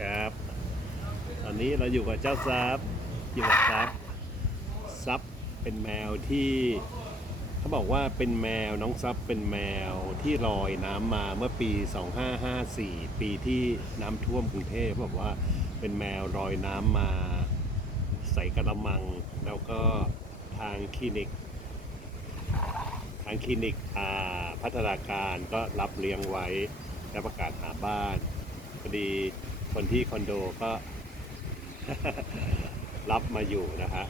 ครับ ตอนนี้เราอยู่กับเจ้าซับอยู่กับซับซับเป็นแมวที่เขาบอกว่าเป็นแมวน้องซับเป็นแมวที่ลอยน้ำมาเมื่อปี 2554 ปีที่น้ำท่วมกรุงเทพเขาบอกว่าเป็นแมวลอยน้ำมา ใส่กระมัง แล้วก็ทางคลินิก ทางคลินิกอ่าพัฒนาการก็รับเลี้ยงไว้และประกาศหาบ้านพอดี คนที่คอนโดก็ รับมาอยู่นะฮะ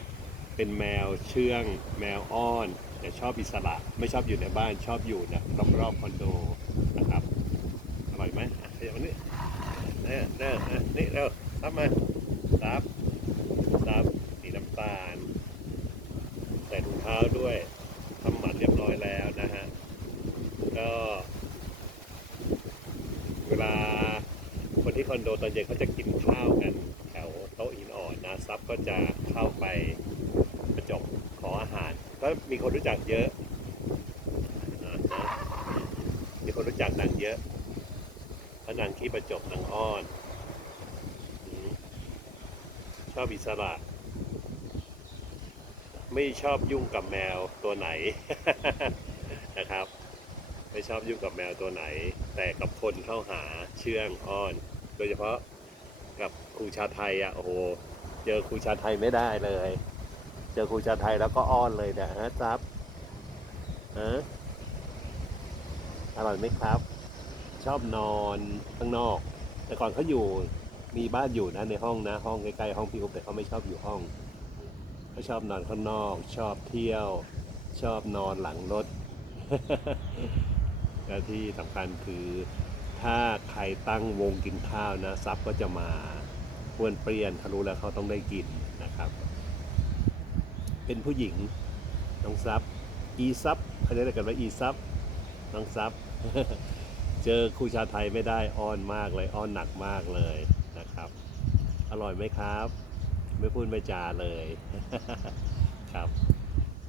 เป็นแมวเชื่อง แมวอ้อน แต่ชอบอิสระไม่ชอบอยู่ในบ้านชอบอยู่นะรอบๆคอนโดนะครับอร่อยไหมเดี๋ยวนี่เนี่ยเด้อนี่เร็วรับมาซับซับสีน้ำตาลใส่ถุงเท้าด้วยทำหมันเรียบร้อยแล้วนะฮะ ก็ เวลาคนที่ค อนโดตอนเย็นเขาจะกินข้าวกันแถวโต๊ะหินอ่อนนะซับก็จะเข้าไปประจบขออาหาร ก็มีคนรู้จักเยอะนะมีคนรู้จักนางเยอะพระนางขี้ประจบนางอ้อนชอบอิสระไม่ชอบยุ่งกับแมวตัวไหนนะครับ ไม่ชอบยุ่งกับแมวตัวไหน แต่กับคนเข้าหาเชื่องอ้อน โดยเฉพาะกับครูชาไทยอะโอ้โหเจอครูชาไทยไม่ได้เลย เจอครูชาไทยแล้วก็อ้อนเลยนะฮะจับฮะอร่อยไหมครับ ชอบนอนข้างนอก แต่ก่อนเขาอยู่มีบ้านอยู่นะในห้องนะ ห้องใกล้ๆห้องพี่อุ๊บแต่เขาไม่ชอบอยู่ห้องเขาชอบนอนข้างนอก ชอบเที่ยว ชอบนอนหลังรถและที่สำคัญคือ ถ้าใครตั้งวงกินข้าวนะซับก็จะมาป้วนเปลี่ยนเขารู้แล้วเขาต้องได้กินนะครับ เป็นผู้หญิงน้องซับอีซับเขาเรียกกันว่าอีซับน้องซับเจอครูชาไทยไม่ได้อ้อนมากเลยอ้อนหนักมากเลยนะครับ อร่อยไหมครับ ไม่พูดไม่จาเลยครับ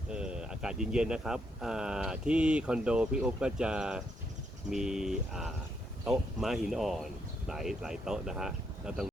เอออากาศเย็นๆนะครับที่คอนโดพี่อุ๊บก็จะมีอ่า โต๊ะม้าหินอ่อนหลายหลายโต๊ะนะฮะเราต้อง